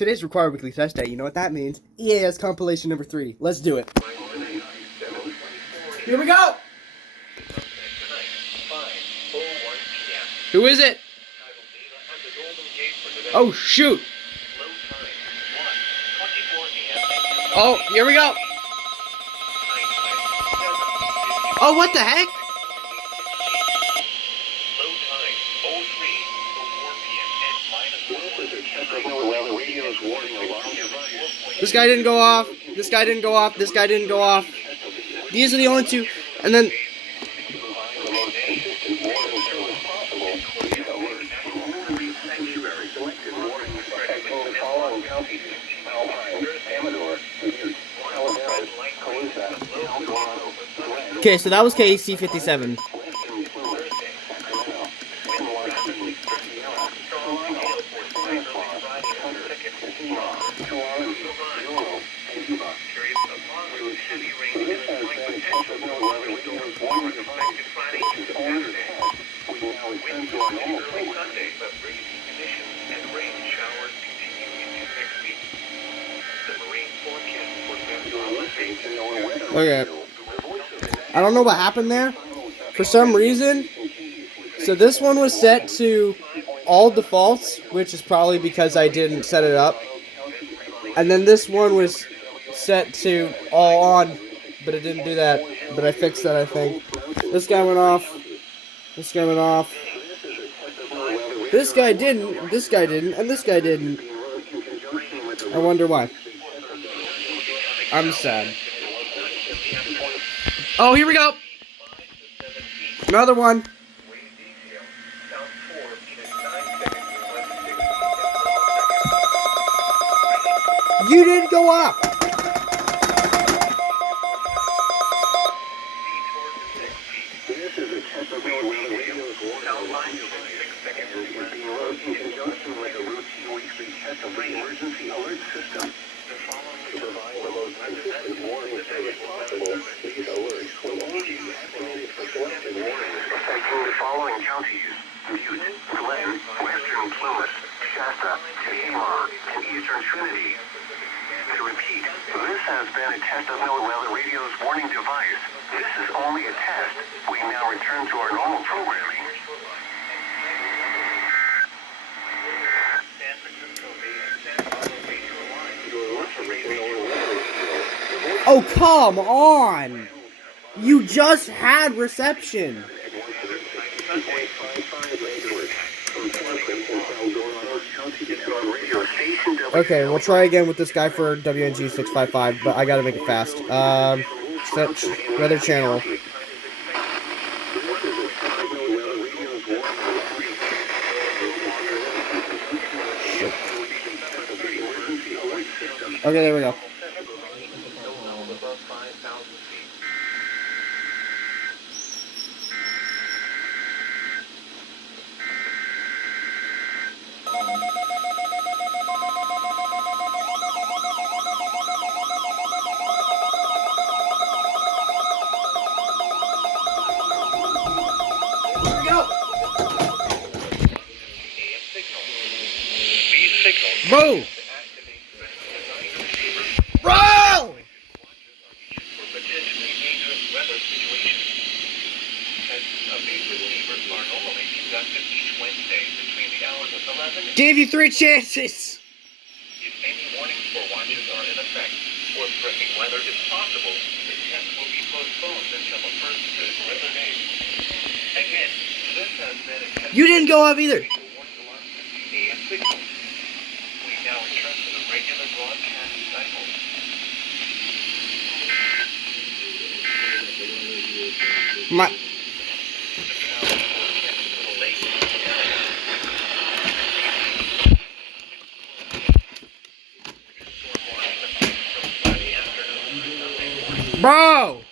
Today's required weekly test day. You know what that means? EAS Compilation number 3. Let's do it. Here we go! Who is it? Oh, shoot! Oh, here we go! Oh, what the heck? This guy didn't go off. This guy didn't go off. This guy didn't go off. These are the only two. And then... Okay, so that was KC 57. Okay. I don't know what happened there. For some reason, so this one was set to all defaults, which is probably because I didn't set it up. And then this one was set to all on, but it didn't do that. But I fixed that, I think. This guy went off. This guy went off. This guy didn't. This guy didn't. And this guy didn't. I wonder why. I'm sad. Oh, here we go. Another one. You didn't go up. This is a test of radio outline of 6 seconds in conjunction with a routine weekly test of the emergency alert system. To provide the most consistent warning service possible, these alerts will only be activated for selected warnings affecting the following counties: Butte, Glen, Western Plymouth, Shasta, Tamar, and Eastern Trinity. To repeat, this has been a test of NOAA Radio's warning device. This is only a test. We now return to our normal programming. Oh, come on! You just had reception! Okay, we'll try again with this guy for WNG 655, but I gotta make it fast. Set weather channel. Okay, there we go. Bro! Bro! Gave you 3 chances! If any warnings or watches are in effect, or threatening weather is possible, the test will be postponed until a first good weather day. Again, this has been a test. You didn't go up either! EAS signal. We now return to the regular broadcast cycle. My... Bro!